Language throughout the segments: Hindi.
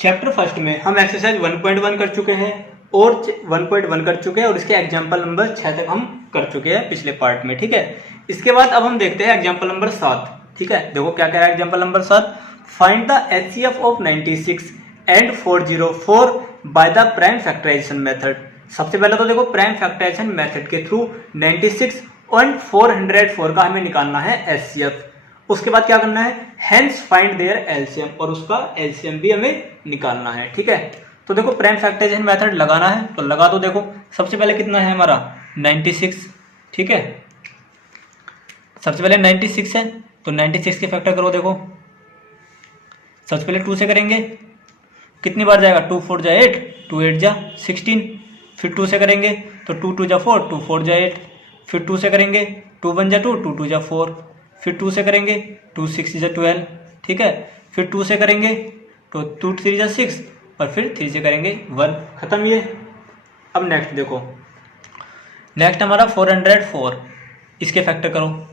चैप्टर फर्स्ट में हम एक्सरसाइज 1.1 कर चुके हैं और 1.1 कर चुके हैं और इसके एग्जाम्पल नंबर 6 तक हम कर चुके हैं पिछले पार्ट में। ठीक है, इसके बाद अब हम देखते हैं एग्जाम्पल नंबर 7। ठीक है, देखो क्या कह रहा है example number 7। Find the HCF of 96 and 404 by the prime factorization method. सबसे पहले तो देखो प्राइम फैक्टराइजेशन मेथड के थ्रू 96 और 404 का हमें निकालना है एचसीएफ। उसके बाद क्या करना है, हेंस फाइंड देयर एलसीएम, और उसका एलसीएम भी हमें निकालना है। ठीक है, तो देखो प्राइम फैक्टराइजेशन मेथड लगाना है तो लगा दो। देखो सबसे पहले कितना है हमारा 96। ठीक है, सबसे पहले 96 है तो 96 के फैक्टर करो। देखो सबसे पहले 2 से करेंगे, कितनी बार जाएगा, 2 4 जा 8, 2 8 जा 16। फिर 2 से करेंगे तो 2 2 जा 4, 2 4 जा 8। फिर 2 से करेंगे 2 1 जा 2, 2 2 जा 4। फिर 2 से करेंगे 2 6 जा 12। ठीक है, फिर 2 से करेंगे तो 2 3 जा 6 और फिर 3 से करेंगे 1। खत्म ये। अब नेक्स्ट देखो, नेक्स्ट हमारा 404, इसके फैक्टर करो।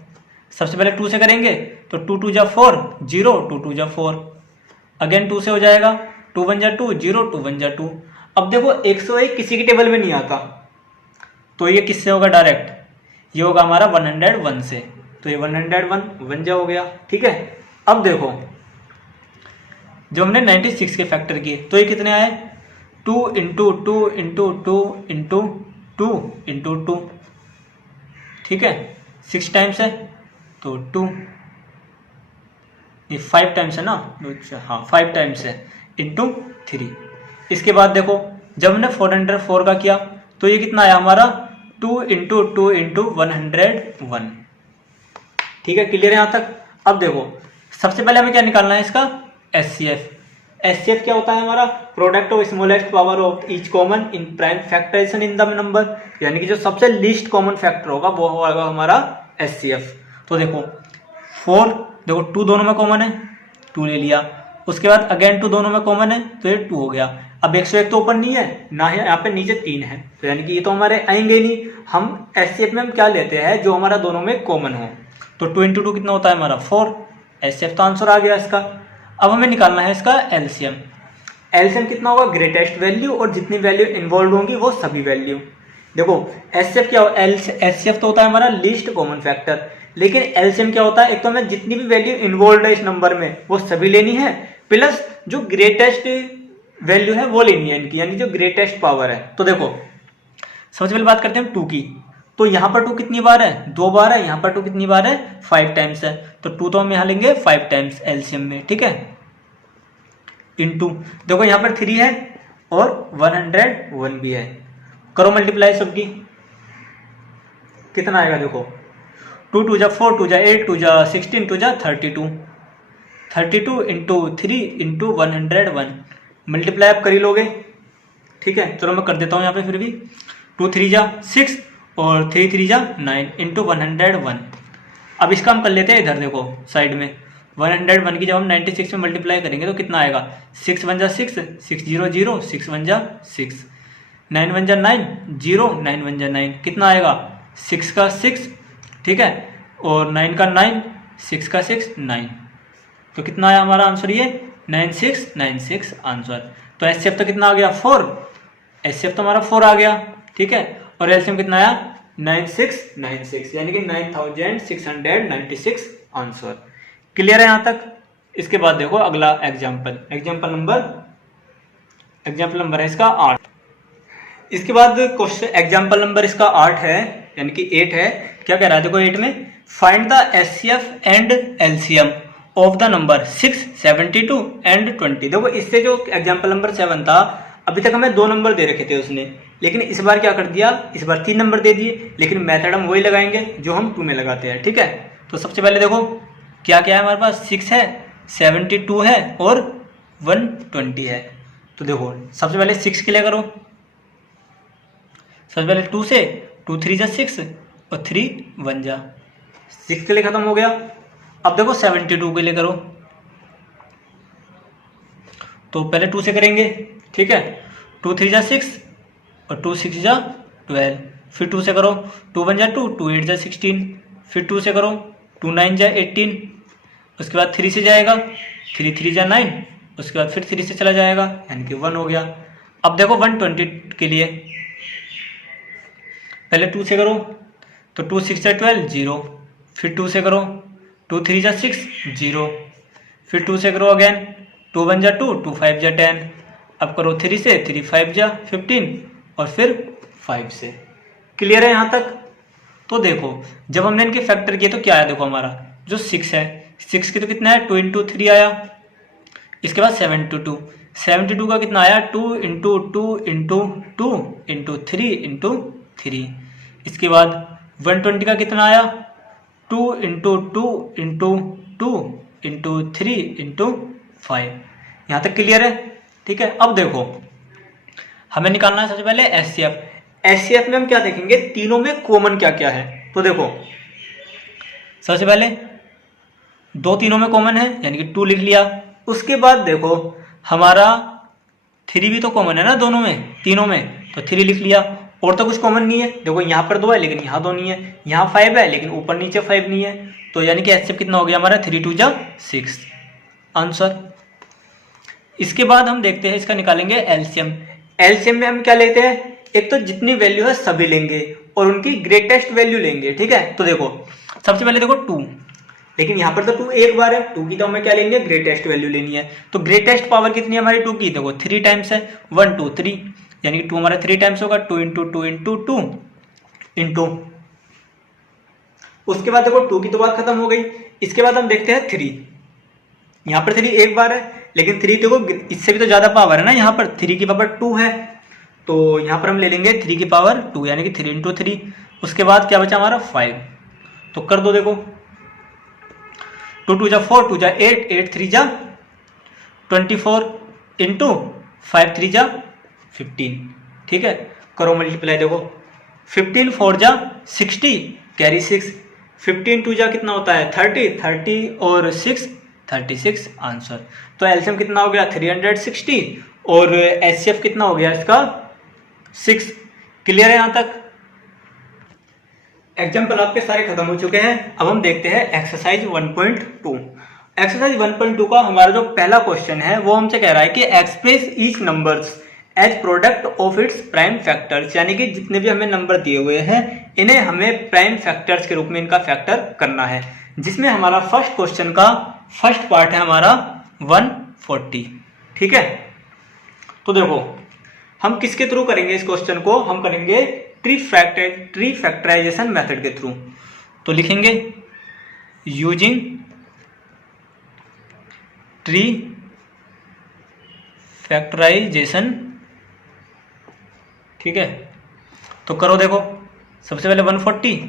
सबसे पहले 2 से करेंगे तो 2 2 जा 4 0, 2 2 जा 4। अगेन 2 से हो जाएगा 2 1 जा 2 0, 2 1 जा 2। अब देखो 101 किसी की टेबल में नहीं आता तो ये किससे होगा, डायरेक्ट ये होगा हमारा 101 से। तो ये 101 जा हो गया। ठीक है, अब देखो जो हमने 96 के फैक्टर किए तो ये कितने आए, 2 इंटू 2 इंटू 2 इंटू 2 इंटू 2। ठीक है, 6 टाइम्स है तो 2, ये 5 टाइम्स है ना, हाँ 5 टाइम्स है इंटू 3। इसके बाद देखो जब हमने 404 का किया तो ये कितना आया हमारा, 2 इंटू 2 इंटू 101। ठीक है, क्लियर है यहाँ तक। अब देखो सबसे पहले हमें क्या निकालना है, इसका एचसीएफ। एचसीएफ क्या होता है हमारा, product of smallest power of each common in prime factorization in the number, यानी कि जो सबसे लीस्ट कॉमन फैक्टर होगा वो होगा हमारा एचसीएफ। तो देखो 4, देखो 2 दोनों में कॉमन है, 2 ले लिया। उसके बाद अगेन 2 दोनों में कॉमन है तो ये 2 हो गया। अब 101 तो ऊपर नहीं है ना, है यहाँ पे नीचे 3 है तो यानी कि ये तो हमारे आएंगे नहीं। हम एचसीएफ में हम क्या लेते हैं, जो हमारा दोनों में कॉमन हो। तो 2 इंटू 2 कितना होता है हमारा 4। एचसीएफ तो आंसर आ गया इसका। अब हमें निकालना है इसका एलसीएम। एलसीएम कितना होगा, ग्रेटेस्ट वैल्यू और जितनी वैल्यू इन्वॉल्व होंगी वो सभी वैल्यू। देखो एचसीएफ क्या हो, एचसीएफ तो होता है हमारा लीस्ट कॉमन फैक्टर, लेकिन एलसीएम क्या होता है, एक तो हमें जितनी भी वैल्यू इन्वॉल्व है इस नंबर में वो सभी लेनी है, प्लस जो ग्रेटेस्ट वैल्यू है वो लेनी है इनकी, यानी जो ग्रेटेस्ट पावर है। तो देखो सबसे पहले बात करते हैं 2 की। तो यहाँ पर 2 कितनी बार है, 2 बार है। यहाँ पर 2 कितनी बार है, 5 टाइम्स है। तो 2 तो हम यहाँ लेंगे 5 टाइम्स एलसीएम में। ठीक है, इनटू देखो यहाँ पर 3 है और 101 भी है। करो मल्टीप्लाई सबकी, कितना आएगा देखो, 2 2 जा 4, 2 जा 8, 2 जा 16, 2 जा 32। 32 इंटू 3 इंटू 101 मल्टीप्लाई आप कर ही लोगे। ठीक है, चलो मैं कर देता हूँ यहाँ पे फिर भी। 2 3 जा 6 और 3 3 जा 9 इंटू 101। अब इसका हम कर लेते हैं इधर, देखो साइड में 101 की जब हम 96 में मल्टीप्लाई करेंगे तो कितना आएगा, 6 1 जा 6, 6 0 0, 6 1 जा 6, 9 1 जा 9 0, 9 1 जा 9, कितना आएगा 6 का 6। ठीक है, और 9 का 9, 6 का 6 9। तो कितना आया हमारा आंसर, ये 9696 आंसर। तो एचसीएफ तो कितना आ गया 4, एचसीएफ तो हमारा 4 आ गया। ठीक है, और एलसीएम कितना आया 9696, यानी कि 9696 आंसर। क्लियर है यहाँ तक। इसके बाद देखो अगला एग्जाम्पल, एग्जाम्पल नंबर है इसका 8। इसके बाद क्वेश्चन एग्जाम्पल नंबर इसका 8 है, यानी कि 8 है। क्या कह रहा है देखो 8 में, find the HCF and LCM of the number 6 72 and 20। देखो इससे जो एग्जाम्पल नंबर 7 था, अभी तक हमें 2 नंबर दे रखे थे उसने, लेकिन इस बार क्या कर दिया, इस बार 3 नंबर दे दिए, लेकिन मेथड हम वही लगाएंगे जो हम 2 में लगाते हैं। ठीक है, तो सबसे पहले देखो क्या क्या है हमारे पास, 6 है, 72 है और 120 है। तो देखो सबसे पहले 6 के लिए करो। सबसे पहले 2 से 2 3 जा 6 और 3 1 जा 6 के लिए खत्म हो गया। अब देखो 72 के लिए करो, तो पहले 2 से करेंगे। ठीक है, 2 3 जा 6 और 2 6 जा 12। फिर 2 से करो, 2 1 जा 2, 2 8 जा 16। फिर 2 से करो, 2 9 जा 18। उसके बाद 3 से जाएगा, 3 3 जा 9 उसके बाद फिर 3 से चला जाएगा, यानी कि 1 हो गया। अब देखो 120 के लिए पहले 2 से करो, तो 2 6 जा 12 0, फिर 2 से करो, 2 3 जा 6 0, फिर 2 से करो अगेन, 2 1 जा 2, 2 5 जा 10, अब करो 3 से, 3 5 जा 15 और फिर 5 से। क्लियर है यहाँ तक? तो देखो जब हमने इनके फैक्टर किए तो क्या आया, देखो हमारा जो 6 है, 6 की तो कितना है 2 × 3 आया, इसके बाद 72, 72 का कितना आया 2 × 2 × 2 × 3 × 3, इसके बाद 120 का कितना आया 2 × 2 × 2 × 3 × 5। यहाँ तक क्लियर है? ठीक है। अब देखो हमें निकालना है सबसे पहले एचसीएफ। एचसीएफ में हम क्या देखेंगे, तीनों में कॉमन क्या क्या है। तो देखो सबसे पहले 2 तीनों में कॉमन है, यानी कि 2 लिख लिया। उसके बाद देखो हमारा 3 भी तो कॉमन है ना दोनों में, तीनों में, तो 3 लिख लिया। और तो कुछ कॉमन नहीं है, देखो यहाँ पर 2 है लेकिन यहाँ 2 नहीं है, यहाँ 5 है लेकिन ऊपर नीचे 5 नहीं है, तो यानी कि एचसीएफ कितना हो गया हमारा 3 2 जा 6 आंसर। इसके बाद हम देखते हैं इसका निकालेंगे एलसीएम। एलसीएम में हम क्या लेते हैं, एक तो जितनी वैल्यू है सभी लेंगे और उनकी ग्रेटेस्ट वैल्यू लेंगे। ठीक है, तो देखो सबसे पहले देखो 2, लेकिन यहाँ पर तो 2 एक बार है, 2 की तो हमें क्या लेंगे ग्रेटेस्ट वैल्यू लेनी है। तो ग्रेटेस्ट पावर कितनी है हमारी 2 की, देखो 3 टाइम्स है, 1 2 3, यानी कि 2 हमारा 3 टाइम्स होगा, 2 × 2 × 2 इंटू। उसके बाद देखो 2 की तो बात खत्म हो गई। इसके बाद हम देखते हैं 3, यहाँ पर 3 एक बार है लेकिन 3 देखो इससे भी तो ज्यादा पावर है ना, यहाँ पर 3 की पावर 2 है, तो यहाँ पर हम ले लेंगे 3 की पावर 2, यानी कि 3 × 3। उसके बाद क्या बचा हमारा 5, तो कर दो, देखो 2 2 जा 4, 2 जा 8, 8 3 जा 24 इंटू 5 3 जा 15। ठीक है, करो मल्टीप्लाई, देखो 15 4 जा 60 कैरी 6, 15 2 जा कितना होता है 30, 30 और 6 36 आंसर। तो एलसीएम कितना हो गया 360 और एचसीएफ कितना हो गया इसका 6। क्लियर है यहाँ तक? एग्जाम्पल आपके सारे खत्म हो चुके हैं। अब हम देखते हैं एक्सरसाइज 1.2। एक्सरसाइज 1.2 का हमारा जो पहला क्वेश्चन है वो हमसे कह रहा है कि express each numbers as product of its prime factors, यानी कि जितने भी हमें नंबर दिए हुए हैं इन्हें हमें प्राइम फैक्टर्स के रूप में इनका फैक्टर करना है, जिसमें हमारा फर्स्ट क्वेश्चन का फर्स्ट पार्ट है हमारा 140। ठीक है, तो देखो हम किसके थ्रू करेंगे इस क्वेश्चन को, हम करेंगे ट्री फैक्टराइजेशन मेथड के थ्रू। तो लिखेंगे यूजिंग ट्री फैक्टराइजेशन। ठीक है, तो करो, देखो सबसे पहले 140,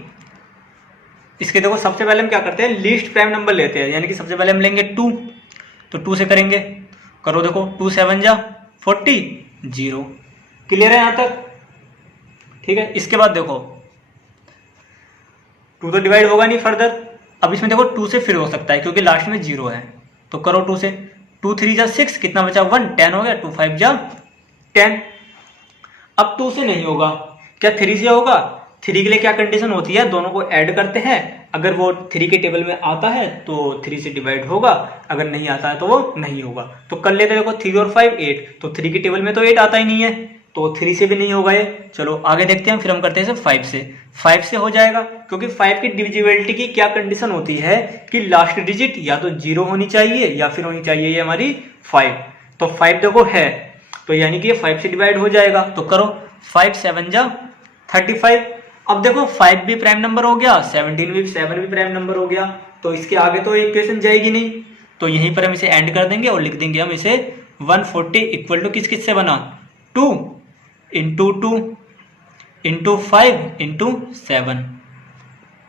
इसके देखो सबसे पहले हम क्या करते हैं लीस्ट प्राइम नंबर लेते हैं, यानी कि सबसे पहले हम लेंगे 2, तो 2 से करेंगे, करो देखो 2 7 जा 40 0। क्लियर है यहाँ तक? ठीक है, इसके बाद देखो 2 तो डिवाइड होगा नहीं फर्दर, अब इसमें देखो 2 से फिर हो सकता है क्योंकि लास्ट में 0 है, तो करो 2 से, 2 3 जा 6, कितना बचा 1, 10 हो गया, 2 5 जा 10। अब 2 से नहीं होगा, क्या 3 से होगा? 3 के लिए क्या कंडीशन होती है, दोनों को ऐड करते हैं, अगर वो 3 के टेबल में आता है तो 3 से डिवाइड होगा, अगर नहीं आता है तो वो नहीं होगा। तो कर लेते हैं, देखो 3 और 5 8, तो 3 के टेबल में तो 8 आता ही नहीं है, तो 3 से भी नहीं होगा ये। चलो आगे देखते हैं, फिर हम करते हैं 5 से। 5 से हो जाएगा क्योंकि 5 की डिविजिबिलिटी की क्या कंडीशन होती है कि लास्ट डिजिट या तो 0 होनी चाहिए या फिर होनी चाहिए ये हमारी 5, तो 5 देखो है, तो यानी कि ये 5 से डिवाइड हो जाएगा। तो करो 5 7 जा 35। अब देखो 5 भी प्राइम नंबर हो गया, 7 भी प्राइम नंबर हो गया, तो इसके आगे तो इक्वेशन जाएगी नहीं, तो यहीं पर हम इसे एंड कर देंगे और लिख देंगे हम इसे 140 इक्वल टू किस से बना 2 × 2 × 5 × 7।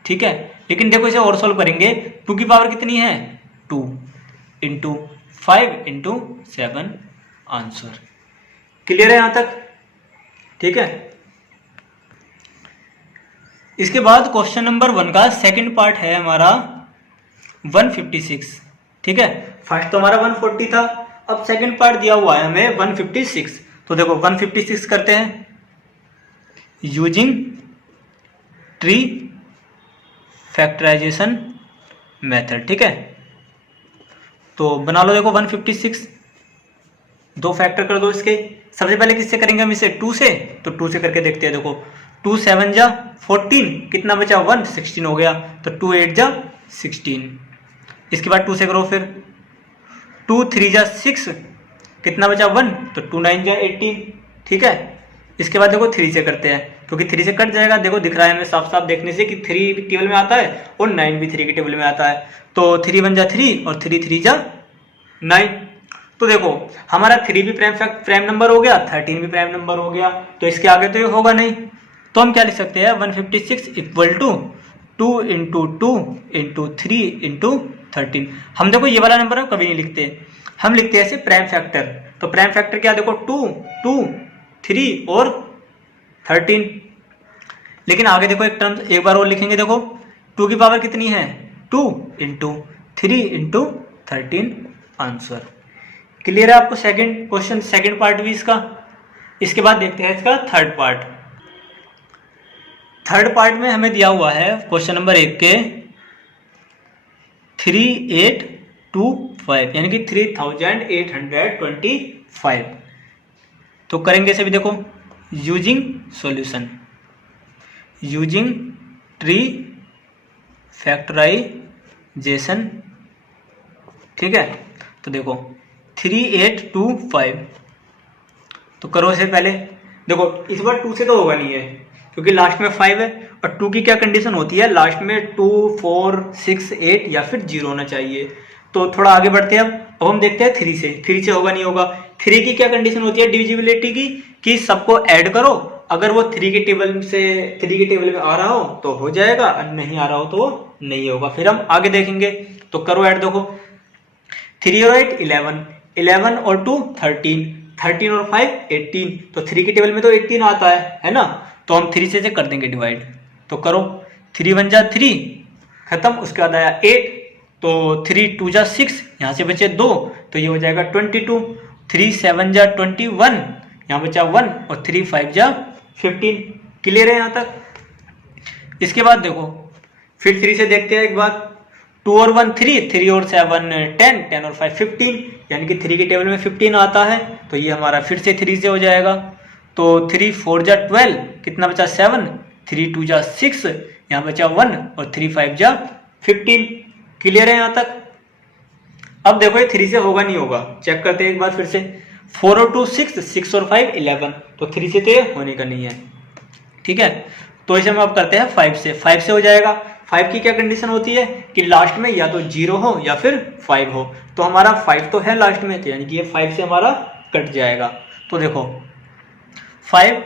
ठीक है, लेकिन देखो इसे और सोल्व करेंगे, 2 की पावर कितनी है 2 × 5 × 7 आंसर। क्लियर है यहां तक? ठीक है, इसके बाद क्वेश्चन नंबर 1 का सेकंड पार्ट है हमारा 156। ठीक है, फर्स्ट तो हमारा 140 था, अब सेकंड पार्ट दिया हुआ है हमें 156। तो देखो 156 करते हैं यूजिंग ट्री फैक्टराइजेशन मेथड। ठीक है, तो बना लो, देखो 156 2 फैक्टर कर दो इसके। सबसे पहले किससे करेंगे हम इसे, 2 से, तो 2 से करके देखते हैं। देखो 2 7 जा 14, कितना बचा 1, 16 हो गया, तो 2 8 जा 16। इसके बाद 2 से करो फिर, 2 3 जा 6, कितना बचा 1, तो 2 9 जा 18, ठीक है। इसके बाद देखो 3 से करते हैं, क्योंकि 3 से कट जाएगा। देखो दिख रहा है हमें साफ साफ देखने से कि 3 भी टेबल में आता है और 9 भी 3 के टेबल में आता है। तो 3 1 जा 3 और 3 3 जा 9। तो देखो हमारा 3 भी प्राइम नंबर हो गया, 13 भी प्राइम नंबर हो गया, तो इसके आगे तो ये होगा नहीं। तो हम क्या लिख सकते हैं, 156 equal to 2 into 2 into 3 into 13। हम देखो ये वाला नंबर हम कभी नहीं लिखते, हम लिखते हैं ऐसे प्राइम फैक्टर। तो प्राइम फैक्टर क्या, देखो 2 2 3 और 13। लेकिन आगे देखो एक टर्म एक बार और लिखेंगे, देखो 2 की पावर कितनी है, 2 इंटू 3 इंटू 13 आंसर। क्लियर है आपको सेकंड क्वेश्चन, सेकंड पार्ट भी इसका। इसके बाद देखते हैं इसका थर्ड पार्ट। थर्ड पार्ट में हमें दिया हुआ है क्वेश्चन नंबर 1 के 3825 यानी कि 3825। तो करेंगे इसे भी, देखो using solution, using tree factorization, ठीक है। तो देखो 3825, तो करो इसे पहले। देखो इस बार 2 से तो होगा नहीं है, क्योंकि लास्ट में 5 है, और 2 की क्या कंडीशन होती है, लास्ट में 2 4 6 8 या फिर 0 होना चाहिए। तो थोड़ा आगे बढ़ते हैं अब हम देखते हैं 3 से। 3 से होगा नहीं होगा। 3 की क्या कंडीशन होती है डिविजिबिलिटी की, कि सबको ऐड करो, अगर वो 3 के टेबल में आ रहा हो तो हो जाएगा, और नहीं आ रहा हो तो नहीं होगा। फिर हम आगे देखेंगे, तो करो ऐड। देखो 3 और 8 11 और 2 13 और 5 18, तो 3 के टेबल में तो 18 आता है ना। तो हम 3 से कर देंगे डिवाइड। तो करो 3 1 जा 3 खत्म, उसके बाद आया 8, तो 3 2 जा 6, यहाँ से बचे 2, तो ये हो जाएगा 22। 3 7 जा 21, यहाँ बचा 1, और 3 5 जा 15। क्लियर है यहाँ तक। इसके बाद देखो फिर 3 से देखते हैं एक बार, 2 और 1 3, 3 और 7 10, 10 और 5 15, यानी कि 3 के टेबल में 15 आता है, तो ये हमारा फिर से 3 से हो जाएगा। तो 3 4 जा 12, कितना बचा 7, 3 2 जा 6, यहाँ बचा 1, और 3 5 जा 15। क्लियर है यहाँ तक। अब देखो ये 3 से होगा नहीं होगा, चेक करते हैं एक बार फिर से। 4 और 2 6, 6 और 5 11, तो 3 से तो ये होने का नहीं है, ठीक है। तो इसे हम अब करते हैं 5 से। 5 से हो जाएगा। 5 की क्या कंडीशन होती है कि लास्ट में या तो 0 हो या फिर 5 हो, तो हमारा 5 तो है लास्ट में, तो यानी कि ये 5 से हमारा कट जाएगा। तो देखो 5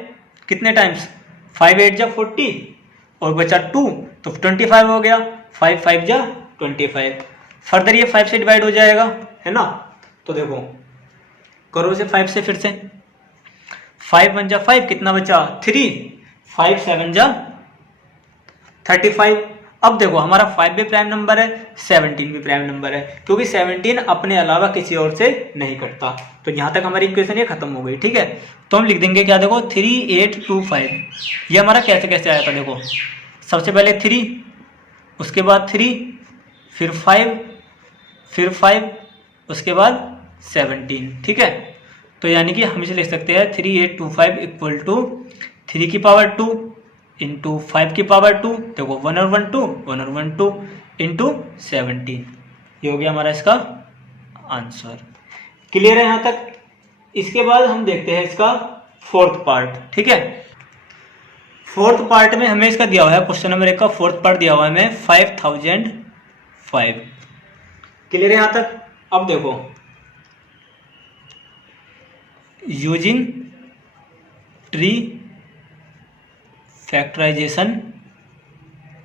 कितने टाइम्स, 5 8 जा 40 और बचा 2, तो 25 हो गया। 5 5 जा 25। फर्दर ये 5 से डिवाइड हो जाएगा, है ना। तो देखो करो इसे 5 से फिर से। 5 1 जा 5, कितना बचा 3, 5 7 जा 35। अब देखो हमारा 5 भी प्राइम नंबर है, 17 भी प्राइम नंबर है, क्योंकि 17 अपने अलावा किसी और से नहीं कटता। तो यहां तक हमारी इक्वेशन ये खत्म हो गई, ठीक है। तो हम लिख देंगे क्या, देखो 3825। ये हमारा कैसे कैसे आया था, देखो सबसे पहले 3, उसके बाद 3, फिर 5, फिर 5, उसके बाद 17, ठीक है। तो यानी कि हम इसे लिख सकते हैं 3825 इक्वल टू 3 की पावर 2 इंटू 5 की पावर 2, देखो 1 और 1 2, 1 और 1 2 इंटू 17। ये हो गया हमारा इसका आंसर। क्लियर है यहाँ तक। इसके बाद हम देखते हैं इसका फोर्थ पार्ट, ठीक है। फोर्थ पार्ट में हमें इसका दिया हुआ है, क्वेश्चन नंबर 1 का फोर्थ पार्ट दिया हुआ है हमें 5005। क्लियर है यहाँ तक। अब देखो यूजिंग ट्री फैक्टराइजेशन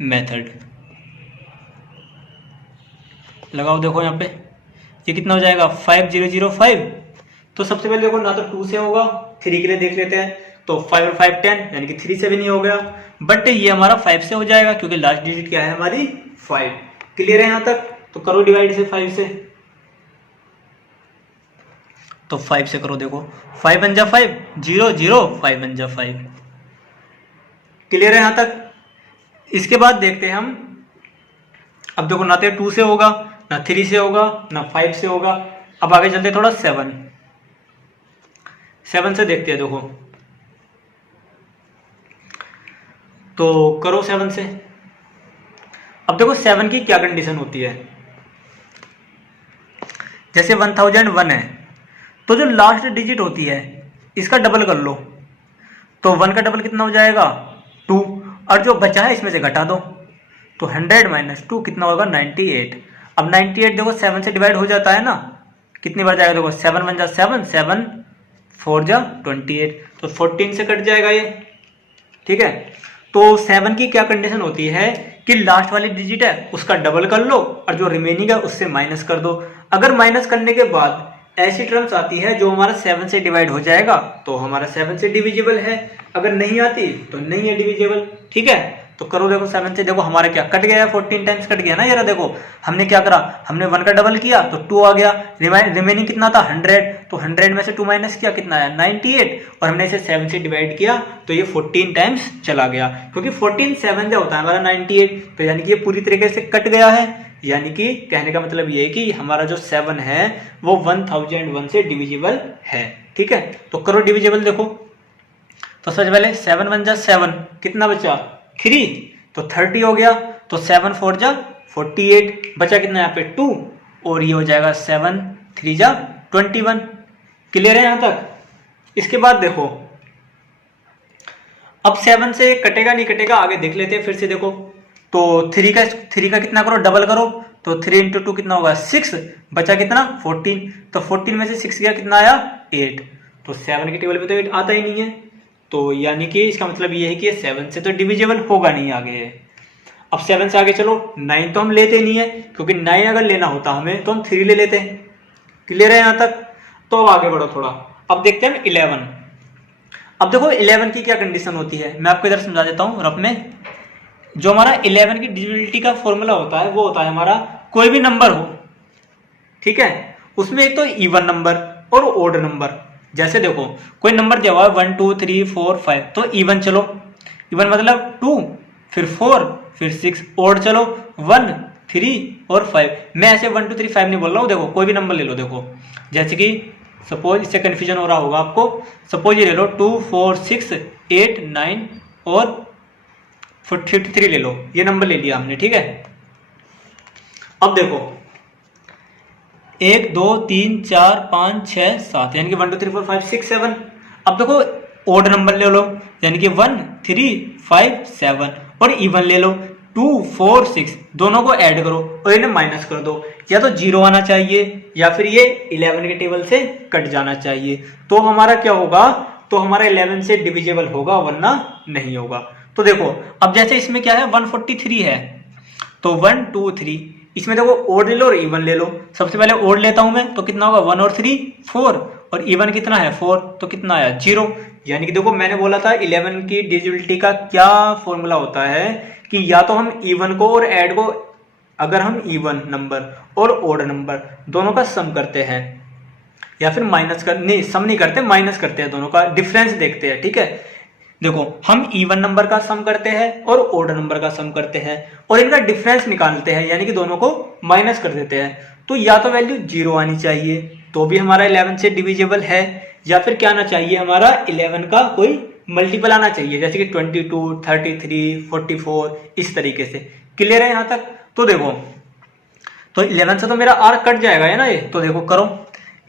मेथड लगाओ। देखो यहाँ पे ये कितना हो जाएगा 5005। तो सबसे पहले देखो ना तो 2 से होगा, 3 के लिए देख लेते हैं। तो 5 और 5 10, यानी कि 3 से भी नहीं हो गया, बट ये हमारा 5 से हो जाएगा, क्योंकि लास्ट डिजिट क्या है हमारी 5। क्लियर है यहाँ तक। तो करो डिवाइड से 5 से। तो 5 से करो, देखो 5 1 जा 5 0 0, 5 1 जा 5। क्लियर है यहाँ तक। इसके बाद देखते हैं हम, अब देखो ना तो 2 से होगा, ना 3 से होगा, ना 5 से होगा। अब आगे चलते थोड़ा 7। 7 से देखते हैं, देखो तो करो 7 से। अब देखो 7 की क्या कंडीशन होती है, जैसे 1001 है तो जो लास्ट डिजिट होती है इसका डबल कर लो, तो 1 का डबल कितना हो जाएगा 2, और जो बचा है इसमें से घटा दो, तो 100 - 2 कितना होगा 98। अब 98 देखो 7 से डिवाइड हो जाता है ना, कितनी बार जाएगा देखो 7 1 जा 7, 7 4 जा 28, तो 14 से कट जाएगा ये, ठीक है। तो 7 की क्या कंडीशन होती है कि लास्ट वाली डिजिट है उसका डबल कर लो और जो रिमेनिंग है उससे माइनस कर दो। अगर माइनस करने के बाद ऐसी टर्म्स आती है जो हमारा 7 से डिवाइड हो जाएगा तो हमारा 7 से डिविजिबल है, अगर नहीं आती तो नहीं है डिविजिबल, ठीक है। तो करो देखो 7 से, देखो हमारा क्या कट गया है, 14 टाइम्स कट गया ना यार। देखो हमने क्या करा, हमने 1 का डबल किया तो 2 आ गया, रिमेनिंग कितना था 100, तो 100 में से 2 माइनस किया कितना आया 98, और हमने इसे 7 से डिवाइड किया तो ये 14 टाइम्स चला गया, क्योंकि 14 7 जो होता है हमारा 98, तो यानी कि ये पूरी तरीके से कट गया है। यानी कि कहने का मतलब ये है कि हमारा जो 7 है वो 1001 से डिविजिबल है, ठीक है। तो करो डिविजिबल, देखो तो सबसे पहले 7 1 जा 7, कितना बचा 3, तो 30 हो गया, तो 7 4 जा 48, बचा कितना यहाँ पे 2, और ये हो जाएगा 7 3 जा 21। क्लियर है यहाँ तक। इसके बाद देखो अब 7 से कटेगा नहीं कटेगा आगे देख लेते हैं फिर से। देखो तो 3 का कितना करो डबल करो, तो 3 × 2 कितना होगा 6, बचा कितना 14, तो 14 में से 6 गया कितना आया 8, तो 7 के टेबल पे तो 8 आता ही नहीं है, तो यानी कि इसका मतलब ये है कि 7 से तो डिविजिबल होगा नहीं आगे। अब 7 से आगे चलो, 9 तो हम लेते नहीं है, क्योंकि 9 अगर लेना होता हमें तो हम 3 ले लेते हैं। क्लियर है यहाँ तक। तो अब आगे बढ़ो थोड़ा, अब देखते हैं 11। अब देखो 11 की क्या कंडीशन होती है, मैं आपको इधर समझा देता हूँ रफ में। जो हमारा 11 की डिविजिबिलिटी का फॉर्मूला होता है वो होता है हमारा कोई भी नंबर हो, ठीक है, उसमें एक तो इवन नंबर और ओड नंबर। जैसे देखो कोई नंबर दिया हुआ है 1 2 3 4 5, तो इवन चलो, इवन मतलब 2 फिर 4 फिर 6, ओड चलो 1 3 और 5। मैं ऐसे 1 2 3 5 नहीं बोल रहा हूँ, देखो कोई भी नंबर ले लो। देखो जैसे कि सपोज, इससे कन्फ्यूजन हो रहा होगा आपको, सपोज ये ले लो 2 4 6 8 9 और 53 ले लो, ये नंबर ले लिया हमने, ठीक है। अब देखो 1 2 3 4 5 6 7, यानी कि 1 2 3 4 5 6 7। अब देखो ओड नंबर ले लो, यानी कि 1 3 5 7, और इवन ले लो 2 4 6, दोनों को ऐड करो और इन्हें माइनस कर दो, या तो 0 आना चाहिए या फिर ये 11 के टेबल से कट जाना चाहिए। तो हमारा क्या होगा, तो हमारा 11 से डिविजिबल होगा वरना नहीं होगा। तो देखो अब जैसे इसमें क्या है 143 है, तो 1 2 3, इसमें देखो ओड ले लो और इवन ले लो। सबसे पहले ओड लेता हूं मैं, तो कितना होगा 1 और 3 4, और इवन कितना है 4, तो कितना आया 0। यानी कि देखो मैंने बोला था 11 की डिविजिबिलिटी का क्या फॉर्मूला होता है कि या तो हम इवन को और ऐड को, अगर हम इवन नंबर और ओड नंबर दोनों का सम करते हैं, या फिर माइनस कर, नहीं सम नहीं करते, माइनस करते हैं, दोनों का डिफरेंस देखते हैं, ठीक है। देखो हम इवन नंबर का सम करते हैं और ओड नंबर का सम करते हैं और इनका डिफरेंस निकालते हैं, यानी कि दोनों को माइनस कर देते हैं। तो या तो वैल्यू 0 आनी चाहिए तो भी हमारा 11 से डिविजिबल है, या फिर क्या आना चाहिए हमारा 11 का कोई मल्टीपल आना चाहिए, जैसे कि 22 33 44 इस तरीके से। क्लियर है यहाँ तक। तो देखो तो 11 से तो मेरा आर कट जाएगा है ना ये, तो देखो करो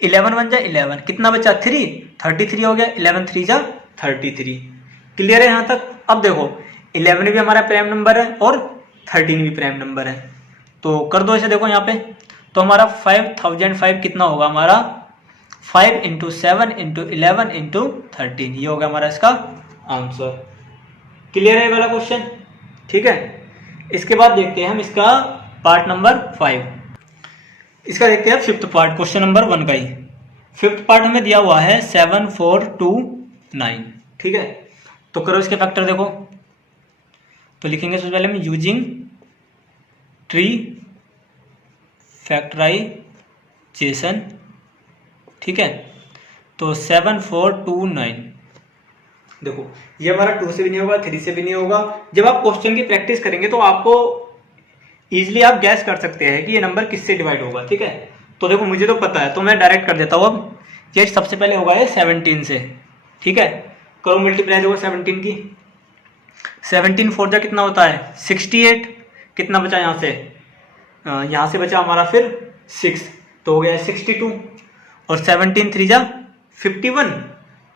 11 1 जा 11, कितना बचा 3, 33 हो गया, 11 3 जा 33। क्लियर है यहाँ तक। अब देखो 11 भी हमारा प्राइम नंबर है और 13 भी प्राइम नंबर है, तो कर दो इसे। देखो यहाँ पे तो हमारा 5005 कितना होगा हमारा 5 × 7 × 11 × 13, ये होगा हमारा इसका आंसर। क्लियर है वाला क्वेश्चन, ठीक है। इसके बाद देखते हैं हम इसका पार्ट नंबर 5। इसका देखते हैं फिफ्थ पार्ट, क्वेश्चन नंबर 1 का ही फिफ्थ पार्ट हमें दिया हुआ है 7 4 2 9, ठीक है। तो करो इसके फैक्टर। देखो तो लिखेंगे सबसे पहले हम यूजिंग ट्री फैक्टराइजेशन, ठीक है। तो 7 4 2 9, देखो ये हमारा 2 से भी नहीं होगा, 3 से भी नहीं होगा। जब आप क्वेश्चन की प्रैक्टिस करेंगे तो आपको इजीली आप गैस कर सकते हैं कि ये नंबर किससे डिवाइड होगा, ठीक है। तो देखो मुझे तो पता है तो मैं डायरेक्ट कर देता हूँ अब ये सबसे पहले होगा ये 17 से, ठीक है। करो मल्टीप्लाई देखो 17 की, 17 4 जा कितना होता है 68, कितना बचा यहाँ से, यहाँ से बचा हमारा फिर 6, तो हो गया 62, और 17 3 जा 51,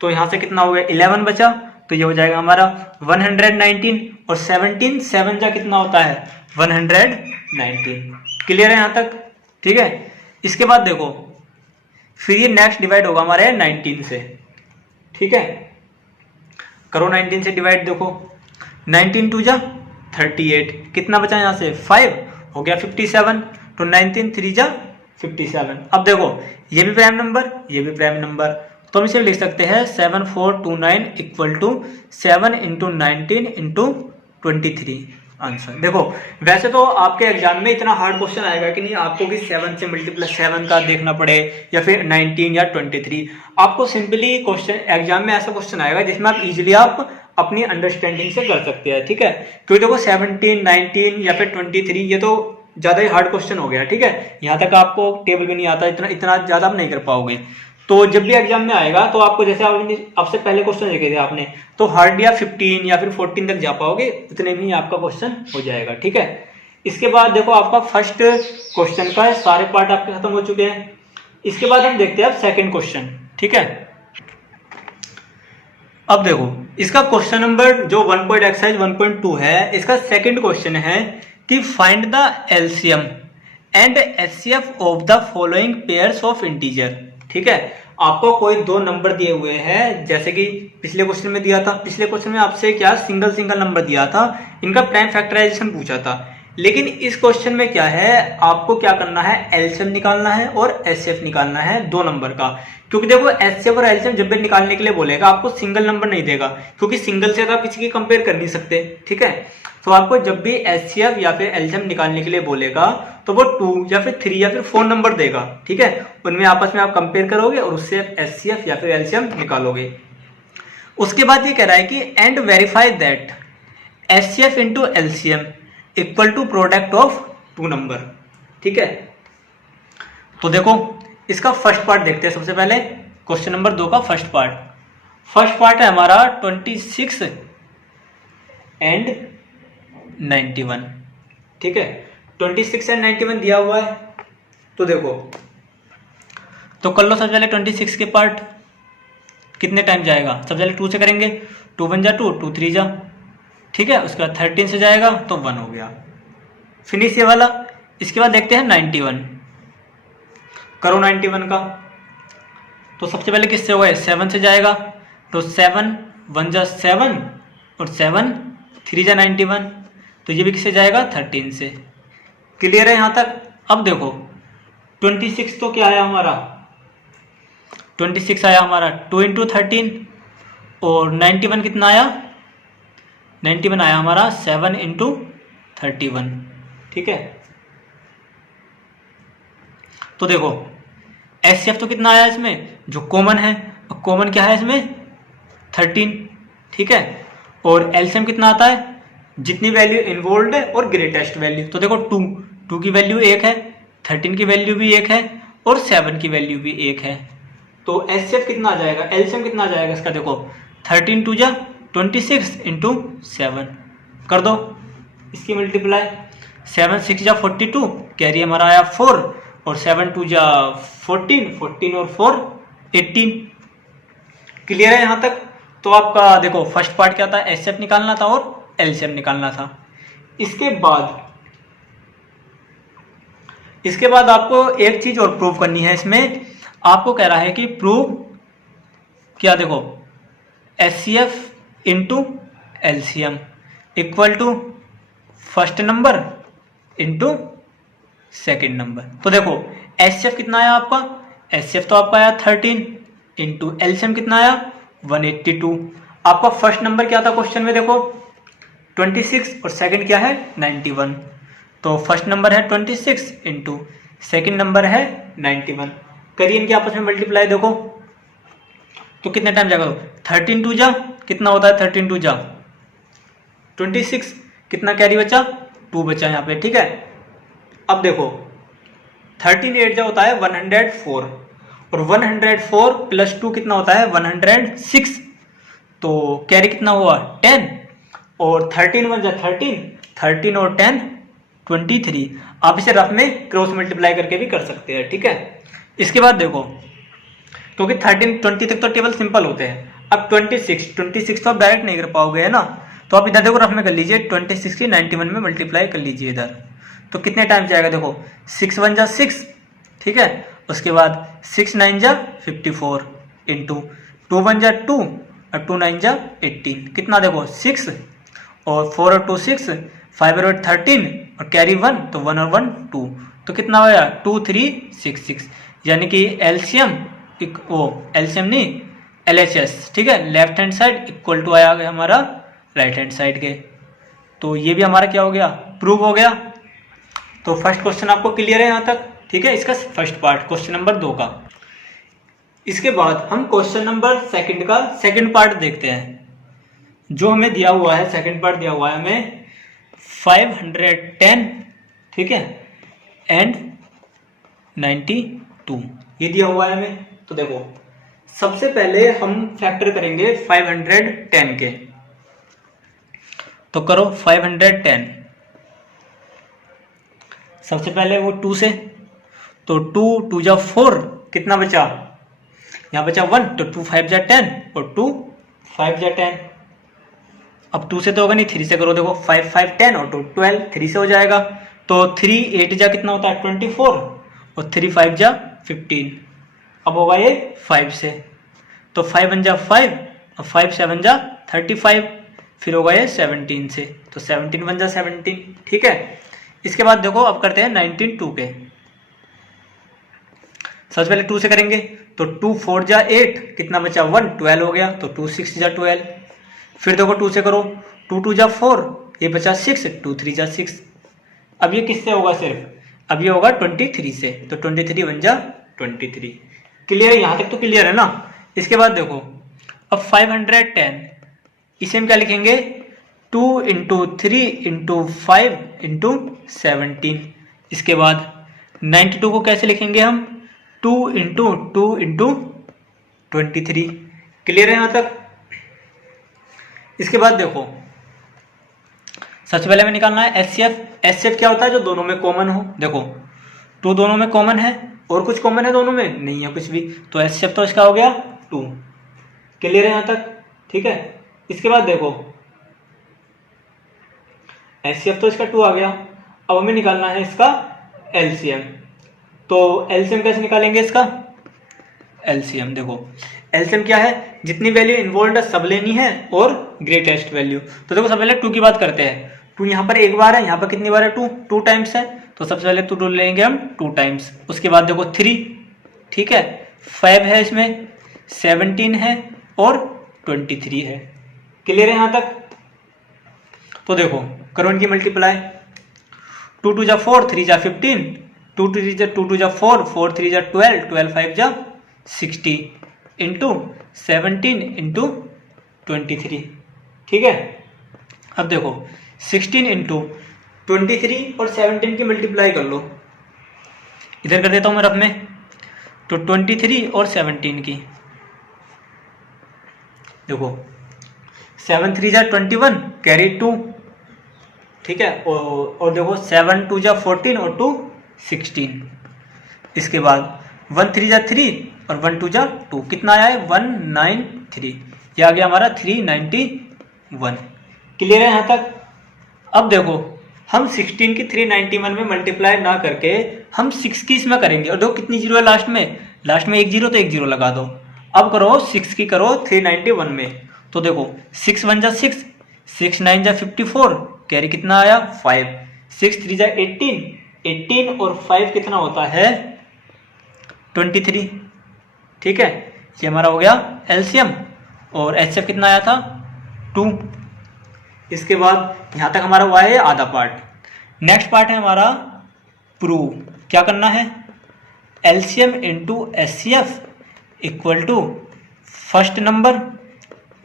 तो यहाँ से कितना हो गया 11 बचा, तो ये हो जाएगा हमारा 119, और 17 7 जा कितना होता है 119। क्लियर है यहाँ तक, ठीक है। इसके बाद देखो फिर ये नेक्स्ट डिवाइड होगा हमारे 19 से, ठीक है। करो 19 से डिवाइड, देखो 19 2 जा 38, कितना बचा यहाँ से 5, हो गया 57, तो 19 3 जा 57। अब देखो ये भी प्राइम नंबर, ये भी प्राइम नंबर, तो हम इसे लिख सकते हैं 7429 equal to 7 into 19 into 23 answer. देखो वैसे तो आपके एग्जाम में इतना हार्ड क्वेश्चन आएगा कि नहीं आपको कि 7 से मल्टीप्लाई 7 का देखना पड़े या फिर 19 या 23, आपको सिंपली क्वेश्चन एग्जाम में ऐसा क्वेश्चन आएगा जिसमें आप इजीली आप अपनी अंडरस्टैंडिंग से कर सकते हैं, ठीक है। क्योंकि देखो 17 19 या फिर 23 ये तो ज्यादा ही हार्ड क्वेश्चन हो गया, ठीक है। यहाँ तक आपको टेबल भी नहीं आता, इतना ज्यादा आप नहीं कर पाओगे। तो जब भी एग्जाम में आएगा तो आपको जैसे आपसे पहले क्वेश्चन देखे थे आपने, तो हार्ड या 15 या फिर 14 तक जा पाओगे, उतने में ही आपका क्वेश्चन हो जाएगा, ठीक है। इसके बाद देखो आपका फर्स्ट क्वेश्चन का सारे पार्ट आपके खत्म हो चुके हैं। इसके बाद हम देखते हैं अब सेकंड क्वेश्चन, ठीक है। अब देखो इसका क्वेश्चन नंबर जो 1 एक्सरसाइज 1.2 है, इसका सेकंड क्वेश्चन है कि find the LCM and HCF of the following pairs of integer, ठीक है। आपको कोई दो नंबर दिए हुए हैं, जैसे कि पिछले क्वेश्चन में दिया था, पिछले क्वेश्चन में आपसे क्या सिंगल नंबर दिया था, इनका प्राइम फैक्टराइजेशन पूछा था। लेकिन इस क्वेश्चन में क्या है, आपको क्या करना है, एलसीएम निकालना है और एचसीएफ निकालना है दो नंबर का। क्योंकि देखो एचसीएफ और एलसीएम जब भी निकालने के लिए बोलेगा आपको सिंगल नंबर नहीं देगा, क्योंकि सिंगल से तो आप किसी की कंपेयर कर नहीं सकते, ठीक है। तो आपको जब भी एचसीएफ या फिर एलसीएम निकालने के लिए बोलेगा तो वो 2 या फिर 3 या फिर 4 नंबर देगा, ठीक है। उनमें आपस में आप कंपेयर करोगे और उससे एचसीएफ या फिर एलसीएम निकालोगे। उसके बाद ये कह रहा है कि and verify that HCF into LCM equal to product of 2 number, ठीक है। तो देखो इसका फर्स्ट पार्ट देखते हैं सबसे पहले, क्वेश्चन नंबर 2 का फर्स्ट पार्ट है हमारा 26 एंड 91, ठीक है। 26 एंड 91 दिया हुआ है, तो देखो तो कर लो सबसे पहले 26 के पार्ट, कितने टाइम जाएगा, सबसे पहले 2 से करेंगे, 2 1 जा 2, 2 3 जा, ठीक है। उसके बाद 13 से जाएगा तो 1 हो गया, फिनिश ये वाला। इसके बाद देखते हैं 91, करो 91 का, तो सबसे पहले किससे होगा, 7 से जाएगा, तो 7 1 जा 7 और 7 3 जा 91, तो ये भी किससे जाएगा 13 से। क्लियर है यहाँ तक। अब देखो 26 तो क्या आया हमारा, 26 आया हमारा 2 इंटू 13, और 91 कितना आया, 91 आया हमारा 7 इंटू 31, ठीक है। तो देखो एचसीएफ तो कितना आया इसमें, जो कॉमन है, कॉमन क्या है इसमें 13, ठीक है। और एलसीएम कितना आता है, जितनी वैल्यू इन्वॉल्व है और ग्रेटेस्ट वैल्यू, तो देखो 2 की वैल्यू 1 है, 13 की वैल्यू भी 1 है और 7 की वैल्यू भी 1 है। तो एचसीएफ कितना आ जाएगा, एलसीएम कितना आ जाएगा इसका, देखो 13 2 जा 26 इंटू 7 कर दो इसकी मल्टीप्लाई, 7 6 जा 42, कैरी हमारा आया 4, और 7 2 जा 14, 14 और 4 18। क्लियर है यहाँ तक। तो आपका देखो फर्स्ट पार्ट क्या था, एचसीएफ निकालना था और एलसीएम निकालना था। इसके बाद आपको एक चीज और प्रूव करनी है। इसमें आपको कह रहा है कि प्रूव क्या, देखो HCF into LCM equal to first number into second number. तो देखो एचसीएफ कितना आया आपका, एचसीएफ तो आपका आया 13 इंटू एलसीएम कितना आया 182। आपका फर्स्ट नंबर क्या था क्वेश्चन में, देखो 26 और सेकंड क्या है 91, तो फर्स्ट नंबर है 26 इंटू सेकेंड नंबर है 91। करिए इनके आपस में मल्टीप्लाई, देखो तो कितने टाइम जाएगा, 13 2 जा कितना होता है, 13 2 जा 26, कितना कैरी बचा 2 बचा यहाँ पे, ठीक है। अब देखो 13 8 जा होता है 104, और 104 प्लस 2 कितना होता है 106, तो कैरी कितना हुआ 10, और 13 1 जा 13, 13 और 10 23। आप इसे रफ में क्रॉस मल्टीप्लाई करके भी कर सकते हैं, ठीक है। इसके बाद देखो, क्योंकि 13 20 तक तो टेबल सिंपल होते हैं, अब 26 तो आप डायरेक्ट नहीं कर पाओगे, है ना। तो आप इधर देखो रफ में कर लीजिए, 26 की 91 में मल्टीप्लाई कर लीजिए इधर, तो कितने टाइम जाएगा देखो 6 1 जा 6, ठीक है। उसके बाद 6 9 जा 54 इंटू 2 1 जा 2 और 2 9 जा 18, कितना देखो 6, और 4 और 2 6, 5 और 8 13, और कैरी 1, तो 1 और 1 2, तो कितना होया 2 3 6 6, यानी कि एलसीएम एलसीएम नहीं LHS, ठीक है, left hand side equal to आया गया हमारा राइट हैंड साइड के। तो ये भी हमारा क्या हो गया, प्रूव हो गया। तो फर्स्ट क्वेश्चन आपको क्लियर है यहाँ तक, ठीक है, इसका फर्स्ट पार्ट क्वेश्चन नंबर 2 का। इसके बाद हम क्वेश्चन नंबर सेकंड का सेकंड पार्ट देखते हैं, जो हमें दिया हुआ है, सेकंड पार्ट दिया हुआ है हमें 510, ठीक है, एंड 92 ये दिया हुआ है हमें। तो देखो सबसे पहले हम फैक्टर करेंगे 510 के, तो करो 510, सबसे पहले वो 2 से, तो 2 2 जा 4, कितना बचा यहाँ बचा 1, तो 2 5 जा 10 और 2 5 जा 10। अब 2 से तो होगा नहीं, 3 से करो, देखो 5 5 10 और 2 12, 3 से हो जाएगा, तो 3 8 जा कितना होता है 24, और 3 5 जा 15, अब होगा ये 5 से, तो 5 1 जा 5 और 5 7 जा 35, फिर होगा ये 17 से, तो 17 1 जा 17, ठीक है। इसके बाद देखो अब करते हैं 19 2 के। सबसे पहले 2 से करेंगे, तो 2 4 जा 8, कितना बचा 1 12 हो गया, तो 2 6 जा 12, फिर देखो 2 से करो, 2 2 जा 4, ये बचा 6, 2 3 जा 6। अब ये किससे होगा सिर्फ, अब ये होगा 23 से, तो 23 1 जा 23। क्लियर है, यहाँ तक तो क्लियर है ना। इसके बाद देखो अब 510, इसे हम क्या लिखेंगे 2 इंटू 3 इंटू 5 इंटू 17। इसके बाद 92 को कैसे लिखेंगे हम 2 इंटू 2 इंटू 23। क्लियर है यहाँ तक। इसके बाद देखो सबसे पहले हमें निकालना है एचसीएफ। एचसीएफ क्या होता है, जो दोनों में कॉमन हो। देखो 2 दोनों में कॉमन है, और कुछ कॉमन है दोनों में, नहीं है कुछ भी, तो एचसीएफ तो इसका हो गया 2। क्लियर है यहाँ तक, ठीक है। इसके बाद देखो एचसीएफ तो इसका 2 आ गया, अब हमें निकालना है इसका एलसीएम। तो एलसीएम कैसे निकालेंगे इसका एलसीएम, देखो एलसीएम क्या है, जितनी वैल्यू इन्वॉल्व है सब लेनी है और ग्रेटेस्ट वैल्यू। तो देखो सबसे पहले 2 की बात करते हैं। 2 यहाँ पर एक बार है, यहाँ पर कितनी बार है 2 टाइम्स है, तो सबसे पहले 2 लेंगे हम 2 टाइम्स। उसके बाद देखो 3, ठीक है, 5 है इसमें, 17 है और 23 है। क्लियर है यहाँ तक। तो देखो करो इनकी मल्टीप्लाई, 2 2 जा 4, 3 जा 15, 2 2 जा 4, 4 3 जा 12, 12 5 जा 60 इंटू 17 इंटू 23, ठीक है। अब देखो 16 इंटू 23 और 17 की मल्टीप्लाई कर लो, इधर कर देता हूँ मैं रफ में, तो 23 और 17 की, देखो 7 3 जा 21, कैरी 2, ठीक है, और देखो 7 2 जा 14 और 2 16। इसके बाद 1 3 जा 3 और 1 2 जा 2, कितना आया है 193, ये आ गया हमारा 391। क्लियर है यहाँ तक। अब देखो हम 16 की 391 में मल्टीप्लाई ना करके हम 6 की इसमें करेंगे, और देखो कितनी जीरो है लास्ट में, लास्ट में एक जीरो, तो एक जीरो लगा दो। अब करो 6 की करो 391 में, तो देखो 6 1 जा 6, 6 9 जा 54, कैरी कितना आया 5, 6 3 जा 18, 18 और 5 कितना होता है 23, ठीक है। ये हमारा हो गया एलसीएम, और एचसीएफ कितना आया था 2। इसके बाद यहाँ तक हमारा हुआ है आधा पार्ट। नेक्स्ट पार्ट है हमारा प्रूव। क्या करना है, LCM into HCF equal to first number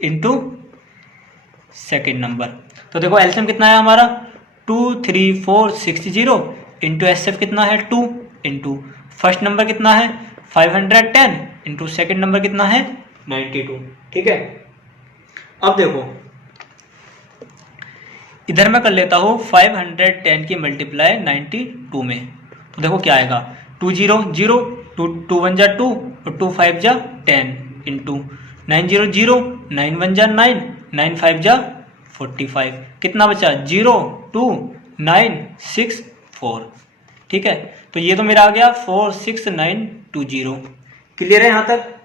into second number. तो देखो एलसीएम कितना है हमारा 2 3 4 6 0 इंटू एचसीएफ कितना है 2 इंटू फर्स्ट नंबर कितना है 510 इंटू सेकेंड नंबर कितना है 92, ठीक है। अब देखो इधर मैं कर लेता हूँ 510 की मल्टीप्लाई 92 में, तो देखो क्या आएगा 2 0 0, 2 1 जा 2 और 2 5 जा 10 इंटू 9 0 0, 9 1 जा 9, 9 5 जा 45, कितना बचा 0 2 9 6 4, ठीक है। तो ये तो मेरा आ गया 46920, क्लियर है यहाँ तक।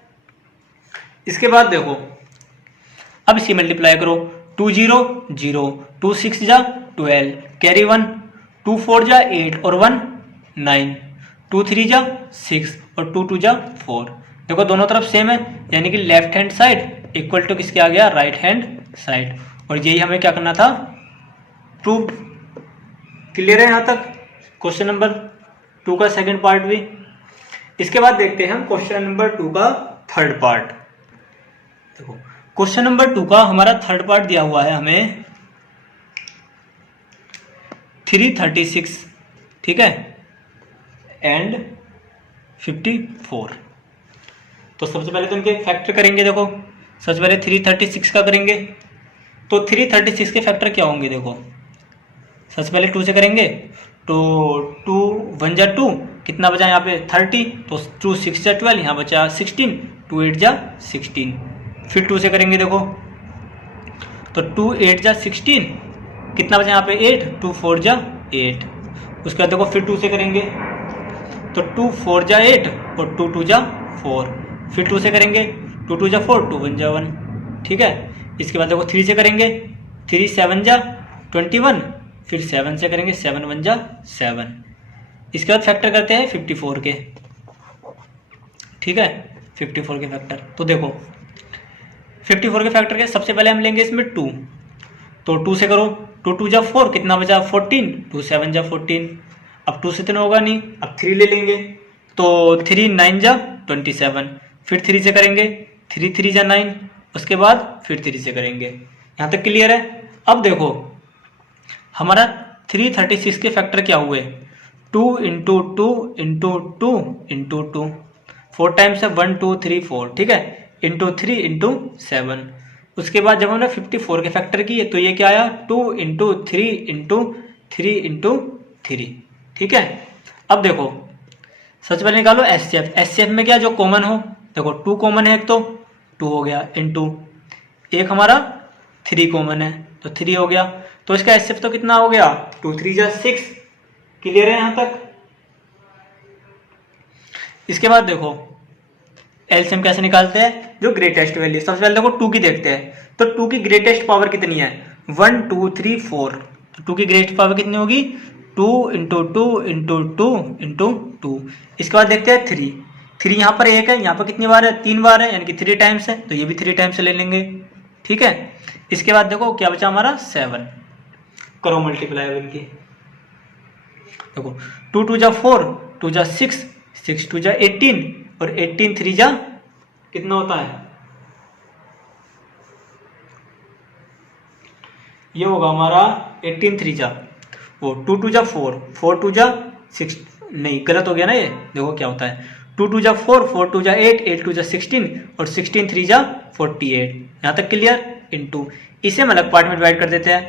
इसके बाद देखो अब इसी मल्टीप्लाई करो 2 0 0, 2 6 जा 12, कैरी 1, 2 4 जा 8 और 1 9, 2 3 जा 6 और 2 2 जा 4। देखो दोनों तरफ सेम है, यानी कि left hand side equal to किसके आ गया राइट हैंड साइड, और यही हमें क्या करना था प्रूव। क्लियर है यहाँ तक क्वेश्चन नंबर 2 का सेकंड पार्ट भी। इसके बाद देखते हैं हम क्वेश्चन नंबर 2 का थर्ड पार्ट। देखो क्वेश्चन नंबर 2 का हमारा थर्ड पार्ट दिया हुआ है हमें 336, ठीक है, एंड 54। तो सबसे पहले तो इनके फैक्टर करेंगे। देखो सबसे पहले 336 का करेंगे, तो 336 के फैक्टर क्या होंगे। देखो सबसे पहले 2 से करेंगे, तो 2 1 जा 2, कितना बचा यहाँ पे 30, तो 2 6 जा 12, यहाँ बचा 16, 2 8 जा 16। फिर 2 से करेंगे, देखो तो 2 8 जा 16, कितना बचा यहाँ पे 8, 2 4 जा 8। उसके बाद देखो फिर 2 से करेंगे, तो 2 4 जा 8 और 2 2 जा 4। फिर 2 से करेंगे, 2 2 जा 4, 2 1 जा 1, ठीक है। इसके बाद देखो 3 से करेंगे, 3 7 जा 21, फिर 7 से करेंगे, 7 1 जा 7। इसके बाद फैक्टर करते हैं 54 के, ठीक है, 54 के फैक्टर। तो देखो 54 के फैक्टर के सबसे पहले हम लेंगे इसमें 2, तो 2 से करो, 2 2 जा 4, कितना बचा 14, 2 7 जा 14। अब 2 से तो होगा नहीं, अब 3 ले लेंगे, तो 3 9 जा 27। फिर 3 से करेंगे, 3 3 जा 9, उसके बाद फिर 3 से करेंगे। यहाँ तक क्लियर है। अब देखो हमारा 336 के फैक्टर क्या हुए 2 इंटू 2 इंटू 2 इंटू 2, 4 टाइम्स है 1 2 3 4, ठीक है, इंटू 3 इंटू 7। उसके बाद जब हमने 54 के फैक्टर किए तो ये क्या आया 2 इंटू 3 इंटू 3 इंटू 3, ठीक है। अब देखो सबसे पहले निकालो एचसीएफ। एचसीएफ में क्या जो कॉमन हो, देखो 2 कॉमन है, एक तो 2 हो गया, इंटू एक हमारा 3 कॉमन है तो 3 हो गया, तो इसका एचसीएफ तो कितना हो गया 2 3 जा 6। क्लियर है यहां तक। इसके बाद देखो एलसीएम कैसे निकालते हैं, जो ग्रेटेस्ट वैल्यू। सबसे पहले देखो 2 की देखते हैं, तो 2 की ग्रेटेस्ट पावर कितनी है 1 2 3 4, तो 2 की ग्रेटेस्ट पावर कितनी होगी 2 इंटू 2 इंटू 2 इंटू 2। इसके बाद देखते हैं 3 यहाँ पर एक है, यहाँ पर कितनी बार है 3 बार है, यानी कि 3 टाइम्स है, तो ये भी 3 टाइम्स ले लेंगे, ठीक है। इसके बाद देखो क्या बचा हमारा 7, करो मल्टीप्लाई इनकी। देखो 2 2 जा 4, 2 जा 6, 6 2 जा 18 और 18 3 जा कितना होता है, ये होगा हमारा 18 3 जा वो 2 2 जा 4, 4 2 जा 6, नहीं गलत हो गया ना ये। देखो क्या होता है 2 2 जा 4, 4 2 जा 8, 8 2 जा 16 और 16 3 जा 48। यहाँ तक क्लियर। इनटू इसे हम अलग पार्ट में डिवाइड कर देते हैं,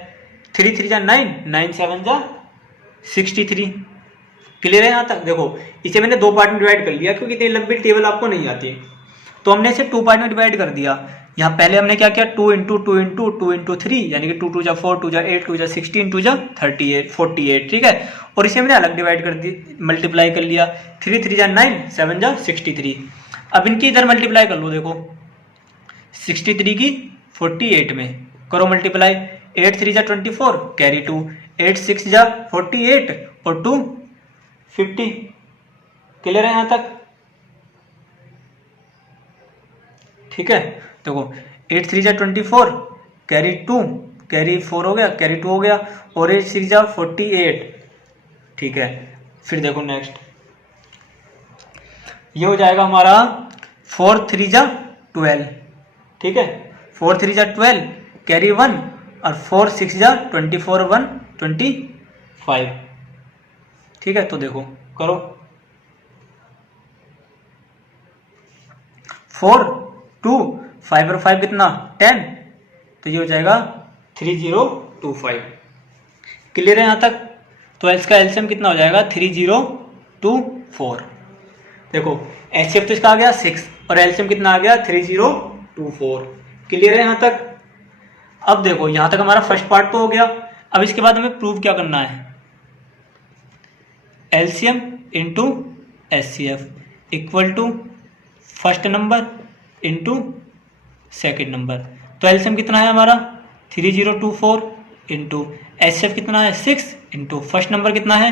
3 3 जा 9, 9 7 जा 63। क्लियर है यहाँ तक। देखो इसे मैंने 2 पार्ट में डिवाइड कर लिया क्योंकि इतनी लंबी टेबल आपको नहीं आती, तो हमने इसे 2 पार्ट में डिवाइड कर दिया। यहाँ पहले हमने क्या किया 2 इंटू 2 इंटू 2 इंटू 3, यानी कि 2 2 जा 4, 2 जा 8, 2 जा 16, 2 जा 38 48, ठीक है। और इसे हमने अलग डिवाइड कर दी, मल्टीप्लाई कर लिया, 3 3 जा 9, 7 जा 63। अब इनकी इधर मल्टीप्लाई कर लो, देखो 63 की 48 में करो मल्टीप्लाई, 8 3 जा 24 कैरी 2, 8 6 जा 48 और 2 50। क्लियर है यहाँ तक, ठीक है। देखो 8 3 जा 24 कैरी 2, कैरी 4 हो गया, कैरी 2 हो गया, और 8 6 जा 48, ठीक है। फिर देखो नेक्स्ट ये हो जाएगा हमारा 4 3 जा 12, ठीक है, 4 3 जा 12 कैरी 1 और 4 6 जा 24 1 25, ठीक है। तो देखो करो 4 2 5 और 5 कितना 10, तो ये हो जाएगा 3025। क्लियर है यहाँ तक? तो इसका एलसीएम कितना हो जाएगा 3024। देखो एचसीएफ तो इसका आ गया 6 और एलसीएम कितना आ गया 3024। क्लियर है यहाँ तक? अब देखो यहाँ तक हमारा फर्स्ट पार्ट तो हो गया। अब इसके बाद हमें प्रूव क्या करना है, LCM into HCF equal to first number into second number. तो एलसीएम कितना है हमारा 3024 इंटू एचसीएफ कितना है 6 इंटू फर्स्ट नंबर कितना है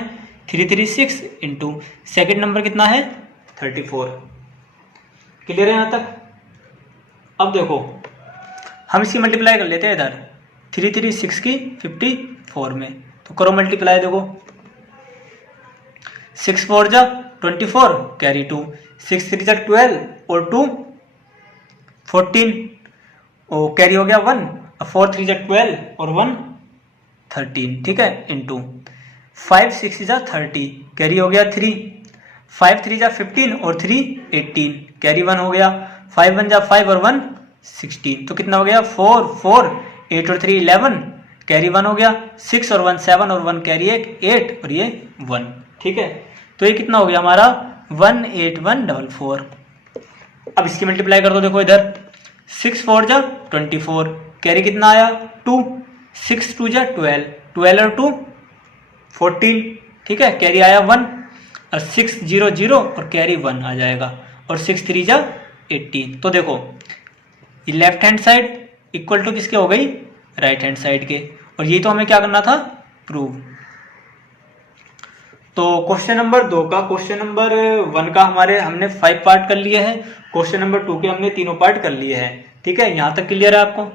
336 इंटू सेकेंड नंबर कितना है 34। क्लियर है यहाँ तक? अब देखो हम इसकी मल्टीप्लाई कर लेते हैं इधर 336 की 54 में, तो करो मल्टीप्लाई। देखो 6 4 जा 24 कैरी 2, 6 3 जा 12 और 2 14 और कैरी हो गया 1 और 4 3 जा 12 और 1 13, ठीक है, इंटू 5 6 जा 30 कैरी हो गया 3, 5 3 जा 15 और 3 18 कैरी 1 हो गया, 5 1 जा 5 और 1 16, तो कितना हो गया 4 4 8 और 3 11 कैरी 1 हो गया, 6 और 1 7 और 1 कैरी 8 और ये 1, ठीक है। तो ये कितना हो गया हमारा 18144। अब इसकी मल्टीप्लाई कर दो। देखो इधर 6 4 जा 24 कैरी कितना आया 2, 6 2 जा 12 12 और 2 14, ठीक है, कैरी आया 1 और 6 0 0 और कैरी 1 आ जाएगा और 6 3 जा 18। तो देखो ये left hand side equal to किसके हो गई राइट हैंड साइड के, और ये तो हमें क्या करना था प्रूव। तो क्वेश्चन नंबर 2 का, क्वेश्चन नंबर 1 का हमने 5 पार्ट कर लिए हैं, क्वेश्चन नंबर 2 के हमने तीनों पार्ट कर लिए हैं, ठीक है। यहाँ तक क्लियर है आपको?